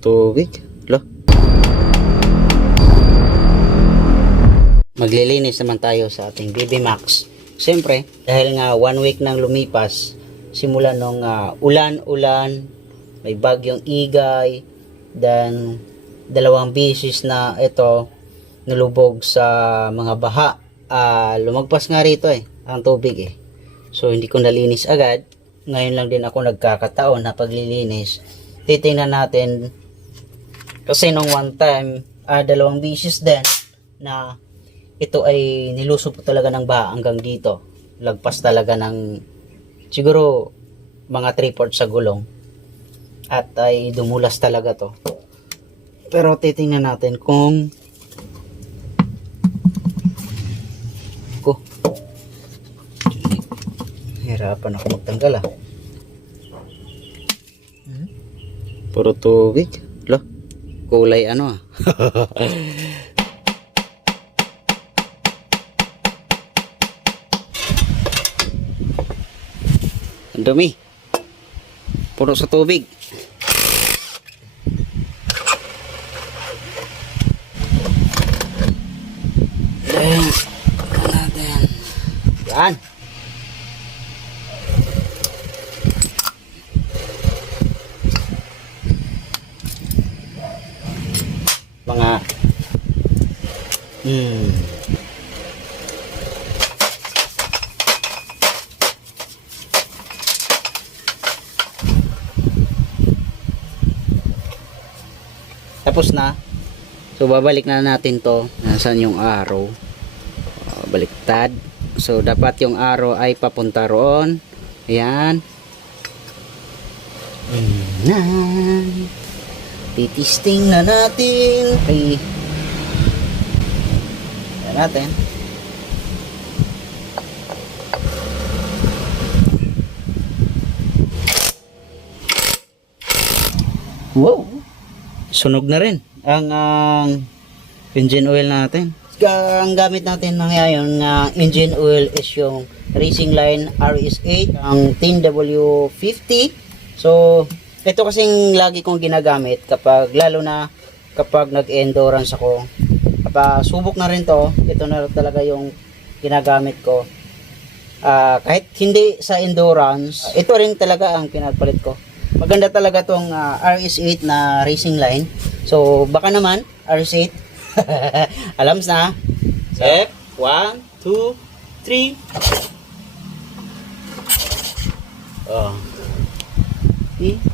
tubig. Lo. Maglilinis naman tayo sa ating BB Max. Siyempre, dahil nga one week nang lumipas, simula nung ah, ulan-ulan, may bagyong igay, then dalawang bisis na ito nalubog sa mga baha. Ah, lumagpas nga rito eh, ang tubig eh. So hindi ko nalinis agad. Ngayon lang din ako nagkakataon na paglilinis. Titingnan natin kasi nung one time, ah, dalawang bisis din na ito ay nilusob po talaga ng baha hanggang dito. Lagpas talaga ng siguro mga 3 fourths sa gulong. At ay dumulas talaga to. Pero titingnan natin kung ko hirapan ako magtanggal ah. Hmm? Puro tubig. Lo, kulay ano ah. Ang dumi. Puro sa tubig. Then, natin. Yan. Mga Hmm. Tapos na. So babalik na natin to. Nasaan yung arrow? Uh, baliktad. So dapat yung arrow ay papunta roon. Ayan. Ayan. Titisting na natin. Okay. Ayan natin. Wow. Sunog na rin ang ang engine oil natin. Ang gamit natin ng ngayon na engine oil is yung Racing Line RS8 ang 10W50. So, ito kasing lagi kong ginagamit kapag lalo na kapag nag-endurance ako. Kapag subok na rin to, ito na talaga yung ginagamit ko. Ah, kahit hindi sa endurance, ito rin talaga ang pinagpalit ko. Maganda talaga tong ah, RS8 na racing line. So, baka naman, RS8. Alam na. Step, 1, 2, 3. Oh. See?